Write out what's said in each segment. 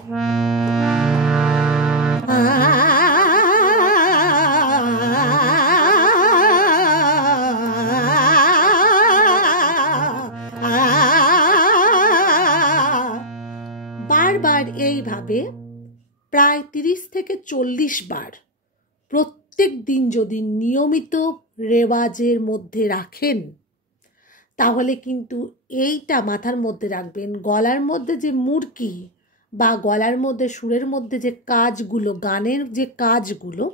বারবার এইভাবে প্রায় 30 থেকে 40 বার প্রত্যেক দিন যদি নিয়মিত রেওয়াজের মধ্যে রাখেন, তাহলে কিন্তু এইটা মাথার মধ্যে রাখবেন, গলার মধ্যে যে মুরকি বা গলার মধ্যে সুরের মধ্যে যে কাজগুলো, গানের যে কাজগুলো,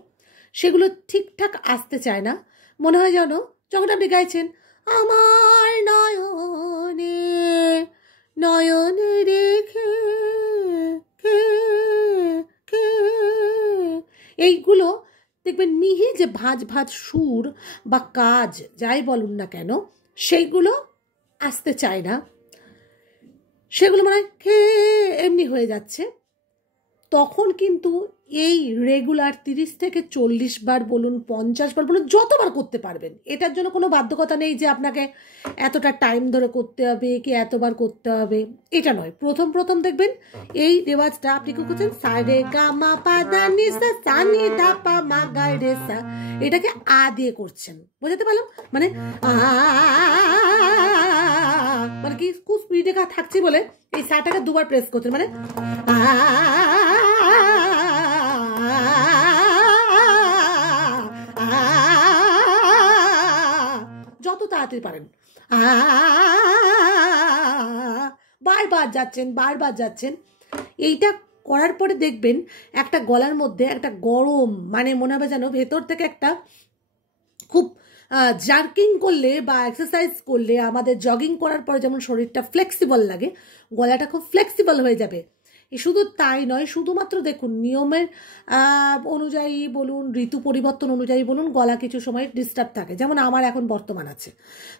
সেগুলো ঠিকঠাক আসতে চায় না। মনে হয় যেন যখন আপনি গাইছেন আমার নয়নে নয়নে রেখে এইগুলো দেখবেন মিহি যে ভাঁজ ভাঁজ সুর বা কাজ যাই বলুন না কেন, সেইগুলো আসতে চায় না, সেগুলো মনে হয় এমনি হয়ে যাচ্ছে। তখন কিন্তু এই রেগুলার 30 থেকে 40 বার বলুন, 50 বার বলুন, যতবার করতে পারবেন, এটার জন্য কোনো বাধ্যকতা নেই যে আপনাকে এতটা টাইম ধরে করতে হবে কি এতবার করতে হবে, এটা নয়। প্রথম প্রথম দেখবেন এই রেওয়াজটা আপনি কি করছেন, সা রে গা মা পা দা নি সা সা নি ধা পা মা গা রে সা, এটাকে আ দিয়ে করছেন, বুঝতে পারলাম? মানে মানে কি খুব স্পিডে থাকছি বলে এই সাটাকে দুবার প্রেস করছেন, মানে যত তাড়াতাড়ি পারেন বারবার যাচ্ছেন, বারবার যাচ্ছেন। এইটা করার পরে দেখবেন একটা গলার মধ্যে একটা গরম, মানে মনে হবে যেন ভেতর থেকে একটা খুব জার্কিং করলে বা এক্সারসাইজ করলে, আমাদের জগিং করার পরে যেমন শরীরটা ফ্লেক্সিবল লাগে, গলাটা খুব ফ্লেক্সিবল হয়ে যাবে। শুধু তাই নয়, শুধুমাত্র দেখুন নিয়মের অনুযায়ী বলুন, ঋতু পরিবর্তন অনুযায়ী বলুন, গলা কিছু সময় ডিস্টার্ব থাকে, যেমন আমার এখন বর্তমান আছে।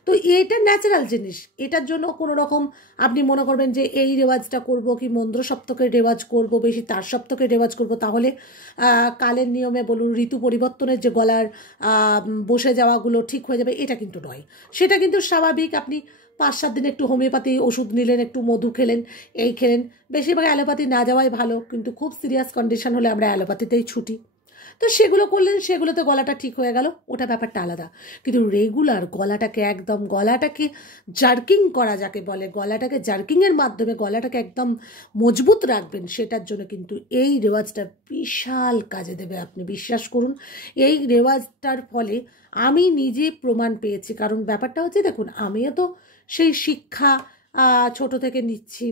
তো এটা ন্যাচারাল জিনিস, এটার জন্য কোনো রকম আপনি মনে করবেন যে এই রেওয়াজটা করব কি মন্দ্র সপ্তকের রেওয়াজ করব, বেশি তার সপ্তকের রেওয়াজ করব, তাহলে কালের নিয়মে বলুন ঋতু পরিবর্তনের যে গলার বসে যাওয়াগুলো ঠিক হয়ে যাবে, এটা কিন্তু নয়। সেটা কিন্তু স্বাভাবিক। আপনি 5-7 দিন একটু হোমিওপ্যাথি ওষুধ নিলেন, একটু মধু খেলেন, এই খেলেন, বেশিরভাগ অ্যালোপ্যাথি না যাওয়াই ভালো, কিন্তু খুব সিরিয়াস কন্ডিশন হলে আমরা অ্যালোপ্যাথিতেই ছুটি। তো সেগুলো করলেন, সেগুলোতে গলাটা ঠিক হয়ে গেল, ওটা ব্যাপারটা আলাদা। কিন্তু রেগুলার গলাটাকে একদম, গলাটাকে জার্কিং করা যাকে বলে, গলাটাকে জার্কিংয়ের মাধ্যমে গলাটাকে একদম মজবুত রাখবেন, সেটার জন্য কিন্তু এই রেওয়াজটা বিশাল কাজে দেবে। আপনি বিশ্বাস করুন, এই রেওয়াজটার ফলে আমি নিজে প্রমাণ পেয়েছি। কারণ ব্যাপারটা হচ্ছে দেখুন, আমিও তো সেই শিক্ষা ছোট থেকে নিচ্ছি,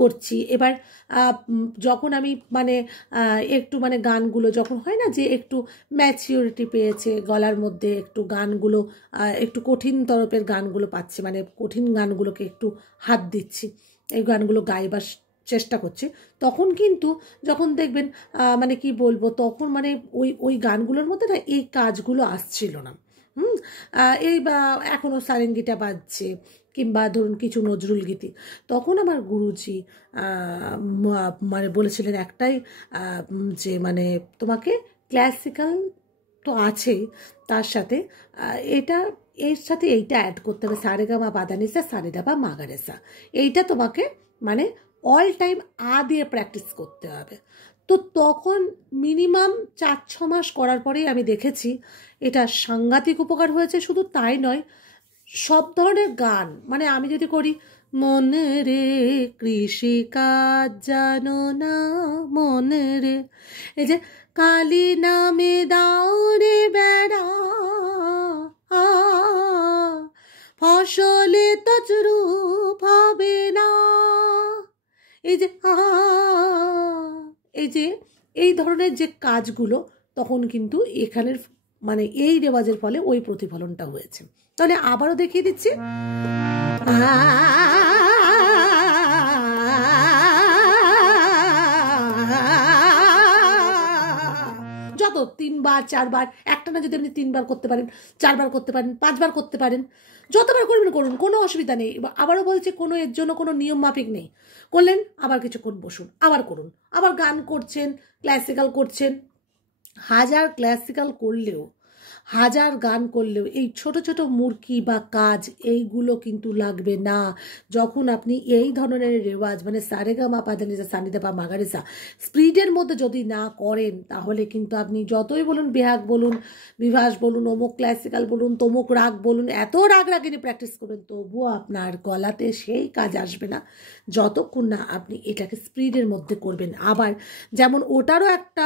করছি। এবার যখন আমি মানে একটু মানে গানগুলো যখন হয় না যে একটু ম্যাচিউরিটি পেয়েছে গলার মধ্যে, একটু গানগুলো একটু কঠিন তরফের গানগুলো পাচ্ছি, মানে কঠিন গানগুলোকে একটু হাত দিচ্ছি, এই গানগুলো গাইবার চেষ্টা করছি, তখন কিন্তু যখন দেখবেন মানে কি বলবো, তখন মানে ওই গানগুলোর মধ্যে না এই কাজগুলো আসছিল না। এই বা এখনও সারেঙ্গিটা বাজছে, কিংবা ধরুন কিছু নজরুল গীতি, তখন আমার গুরুজি মানে বলেছিলেন একটাই, যে মানে তোমাকে ক্লাসিক্যাল তো আছেই, তার সাথে এর সাথে এইটা অ্যাড করতে হবে, সারেগামা পাদানিসা সারেদাবা মাগারেসা, এইটা তোমাকে মানে অল টাইম দিয়ে প্র্যাকটিস করতে হবে। তো তখন মিনিমাম 4-6 মাস করার পরেই আমি দেখেছি এটা সাংঘাতিক উপকার হয়েছে। শুধু তাই নয়, সব ধরনের গান, মানে আমি যদি করি মনে রে কৃষিকাজ জানো না মনে রে, এই যে কালী নামে দাও রে বেড়া ফসলে তজরূপ হবে না, এই ধরনের যে কাজগুলো, তখন কিন্তু এখানের মানে এই রেওয়াজের ফলে ওই প্রতিফলনটা হয়েছে। তাহলে আবারও দেখিয়ে দিচ্ছি, যত 3 বার 4 বার, একটা না যদি আপনি 3 বার করতে পারেন, 4 বার করতে পারেন, 5 বার করতে পারেন, যতবার করবেন করুন, কোনো অসুবিধা নেই। আবারও বলছি, কোনো এর জন্য কোনো নিয়ম মাফিক নেই। করলেন, আবার কিছুক্ষণ বসুন, আবার করুন, আবার গান করছেন, ক্লাসিক্যাল করছেন, 1000 ক্লাসিক্যাল করলেও হাজার গান করলেও এই ছোট ছোট মুরকি বা কাজ এইগুলো কিন্তু লাগবে না। যখন আপনি এই ধরনের রেওয়াজ মানে সারেগামা পাধানিসা সানিধা মাগারেসা স্পিডের মধ্যে যদি না করেন, তাহলে কিন্তু আপনি যতই বলুন বেহাগ বলুন, বিভাস বলুন, অমুক ক্লাসিক্যাল বলুন, তমুক রাগ বলুন, এত রাগ রাগিনী প্র্যাকটিস করবেন, তবুও আপনার গলাতে সেই কাজ আসবে না যতক্ষণ না আপনি এটাকে স্পিডের মধ্যে করবেন। আবার যেমন ওটারও একটা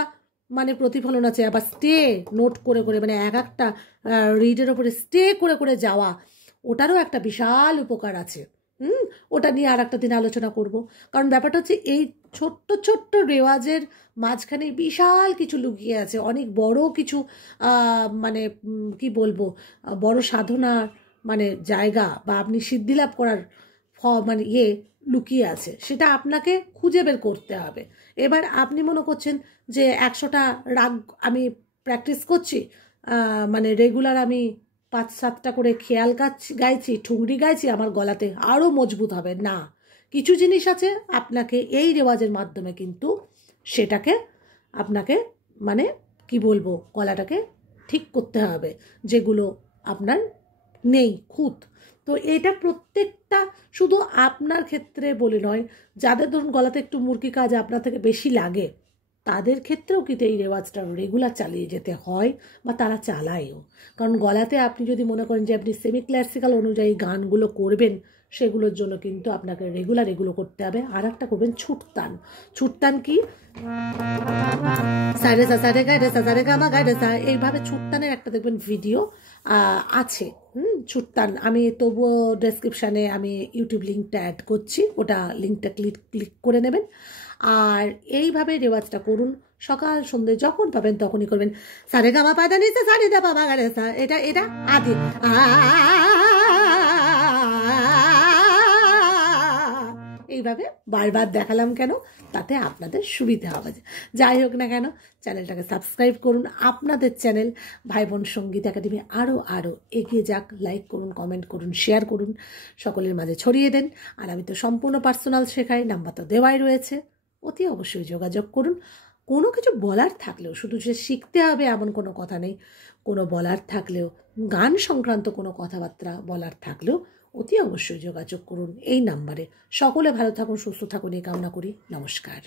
মানে প্রতিফলন আছে, আবার স্টে নোট করে করে মানে এক একটা রিডের ওপরে স্টে করে করে যাওয়া, ওটারও একটা বিশাল উপকার আছে। ওটা নিয়ে আর একটা দিন আলোচনা করব। কারণ ব্যাপারটা হচ্ছে এই ছোট্ট ছোট্ট রেওয়াজের মাঝখানে বিশাল কিছু লুকিয়ে আছে, অনেক বড় কিছু মানে কি বলবো, বড় সাধনার মানে জায়গা বা আপনি সিদ্ধিলাভ করার মানে লুকিয়ে আছে, সেটা আপনাকে খুঁজে বের করতে হবে। এবার আপনি মনে করছেন যে 100টা রাগ আমি প্র্যাকটিস করছি, মানে রেগুলার আমি 5-7টা করে খেয়াল গাইছি, ঠুংরি গাইছি, আমার গলাতে আরও মজবুত হবে না। কিছু জিনিস আছে আপনাকে এই রেওয়াজের মাধ্যমে কিন্তু সেটাকে আপনাকে মানে কি বলবো, গলাটাকে ঠিক করতে হবে, যেগুলো আপনার নেই খুঁত। তো এটা প্রত্যেকটা শুধু আপনার ক্ষেত্রে বলে নয়, যাদের ধরুন গলাতে একটু মুরকি কাজ আপনার থেকে বেশি লাগে, তাদের ক্ষেত্রেও কিন্তু এই রেওয়াজটা রেগুলার চালিয়ে যেতে হয় বা তারা চালায়ও। কারণ গলাতে আপনি যদি মনে করেন যে আপনি সেমি ক্লাসিক্যাল অনুযায়ী গানগুলো করবেন, সেগুলোর জন্য কিন্তু আপনাকে রেগুলার এগুলো করতে হবে। আর একটা করবেন ছুটতান। ছুটতান কি, সারে সা সারে গায়ে সা সারে গামা গায়ে সা, এইভাবে ছুটতানের একটা দেখবেন ভিডিও আছে। ছুটতান আমি তবুও ডেসক্রিপশানে আমি ইউটিউব লিঙ্কটা অ্যাড করছি, ওটা লিঙ্কটা ক্লিক করে নেবেন। আর এইভাবে রেওয়াজটা করুন, সকাল সন্ধ্যে যখন পাবেন তখনই করবেন। সারে গামা পাদা নিচে সারে দা বাবা গারে সা, এটা এটা আদি এইভাবে বারবার দেখালাম কেন, তাতে আপনাদের সুবিধা হবে। যাই হোক না কেন, চ্যানেলটাকে সাবস্ক্রাইব করুন। আপনাদের চ্যানেল ভাই বোন সঙ্গীত একাডেমি আরও এগিয়ে যাক। লাইক করুন, কমেন্ট করুন, শেয়ার করুন, সকলের মাঝে ছড়িয়ে দেন। আর আমি তো সম্পূর্ণ পার্সোনাল শেখাই, নাম্বার তো দেওয়াই রয়েছে, অতি অবশ্যই যোগাযোগ করুন। কোনো কিছু বলার থাকলেও, শুধু সে শিখতে হবে এমন কোনো কথা নেই, কোনো বলার থাকলেও, গান সংক্রান্ত কোনো কথাবার্তা বলার থাকলেও অতি অবশ্যই যোগাযোগ করুন এই নাম্বারে। সকলে ভালো থাকুন, সুস্থ থাকুন এই কামনা করি। নমস্কার।